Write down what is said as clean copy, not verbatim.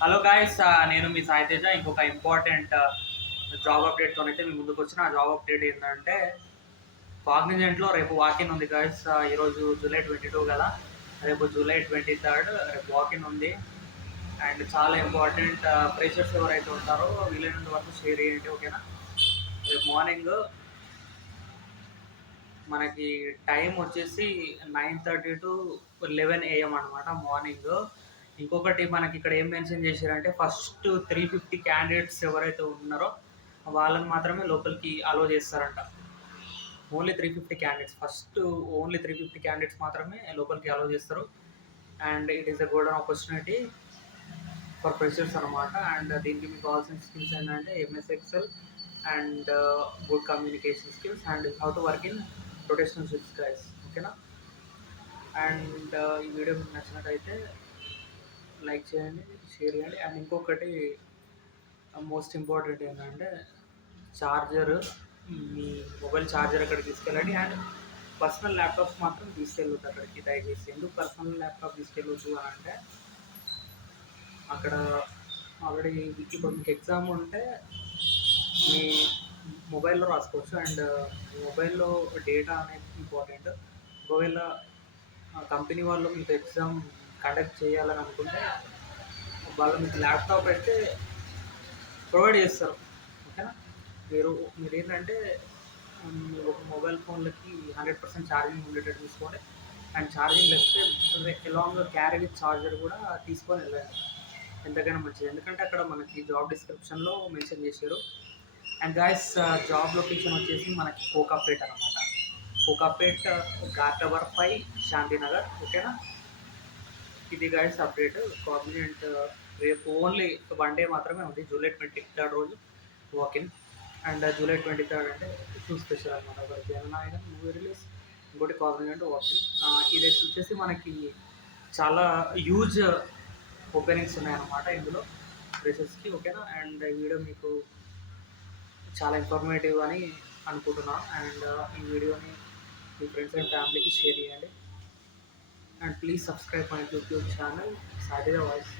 Hello guys, నేను మీ సాయి తేజ. ఇంకొక important job అప్డేట్తో అయితే మీ ముందుకు వచ్చిన. ఆ జాబ్ అప్డేట్ ఏంటంటే కాగ్నిజెంట్లో రేపు వాకిన్ ఉంది గాయస్. ఈరోజు జూలై 22 కదా, రేపు జూలై 23 రేపు వాకిన్ ఉంది. అండ్ చాలా ఇంపార్టెంట్. ఫ్రెషర్స్ ఎవరైతే ఉంటారో వీలైనంత వరకు షేర్ చేయండి, ఓకేనా. రేపు మార్నింగ్ మనకి టైం వచ్చేసి 9:30 to 11 AM అనమాట మార్నింగ్. ఇంకొకటి మనకి ఇక్కడ ఏం మెన్షన్ చేశారంటే ఫస్ట్ 350 క్యాండిడేట్స్ ఎవరైతే ఉన్నారో వాళ్ళని మాత్రమే లోపలికి అలో చేస్తారంట. Only 350 candidates, first only 350 candidates మాత్రమే లోపలికి అలో చేస్తారు. And it is a golden opportunity for freshers అనమాట. అండ్ దీనికి మీకు కావాల్సిన స్కిల్స్ ఏంటంటే MS Excel and good communication skills and how to work in rotational shifts guys, ఓకేనా. అండ్ ఈ వీడియో మీకు నచ్చినట్టయితే లైక్ చేయండి, షేర్ చేయండి. అండ్ ఇంకొకటి మోస్ట్ ఇంపార్టెంట్ ఏంటంటే ఛార్జర్, మీ మొబైల్ ఛార్జర్ అక్కడికి తీసుకెళ్ళండి. అండ్ పర్సనల్ ల్యాప్టాప్స్ మాత్రం తీసుకెళ్ళొద్దు అక్కడికి దయచేసి. ఎందుకు పర్సనల్ ల్యాప్టాప్ తీసుకెళ్ళొద్దు అని అంటే అక్కడ ఆల్రెడీ ఇప్పుడు మీకు ఎగ్జామ్ ఉంటే మీ మొబైల్లో రాసుకోవచ్చు. అండ్ మొబైల్లో డేటా అనేది ఇంపార్టెంట్. ఒకవేళ కంపెనీ వాళ్ళు మీకు ఎగ్జామ్ కండక్ట్ చేయాలని అనుకుంటే వాళ్ళు మీకు ల్యాప్టాప్ అయితే ప్రొవైడ్ చేస్తారు, ఓకేనా. మీరు ఏంటంటే మొబైల్ ఫోన్లకి 100% ఛార్జింగ్ ఉండేటట్టు తీసుకోండి. అండ్ ఛార్జింగ్ లేకపోతే ఎలాంగ్ క్యారీ విత్ ఛార్జర్ కూడా తీసుకొని వెళ్ళండి, ఎంతకైనా మంచిది. ఎందుకంటే అక్కడ మనకి జాబ్ డిస్క్రిప్షన్లో మెన్షన్ చేశారు. అండ్ గాయస్, జాబ్ లొకేషన్ వచ్చేసి మనకి కోకాపేట్ అనమాట. కోకాపేట్, ఘాట్ టవర్ 5, శాంతినగర్, ఓకేనా. ఇది గాయస్ అప్డేట్. కాగ్నిజెంట్ రేపు ఓన్లీ 1 డే మాత్రమే ఉంది, జూలై 23 రోజు వాకిన్. అండ్ జూలై 23 అంటే టూ స్పెషల్ అనమాట. ఒకటి జననాయకన్ మూవీ రిలీజ్, ఇంకోటి కాగ్నిజెంట్ వాకిన్. ఈ రేపు వచ్చేసి మనకి చాలా హ్యూజ్ ఓపెనింగ్స్ ఉన్నాయన్నమాట ఇందులో ఫ్రెషర్స్కి, ఓకేనా. అండ్ ఈ వీడియో మీకు చాలా ఇన్ఫర్మేటివ్ అని అనుకుంటున్నాను. అండ్ ఈ వీడియోని మీ ఫ్రెండ్స్ అండ్ ఫ్యామిలీకి షేర్ చేయండి. And please subscribe my YouTube channel Sai Teja voice.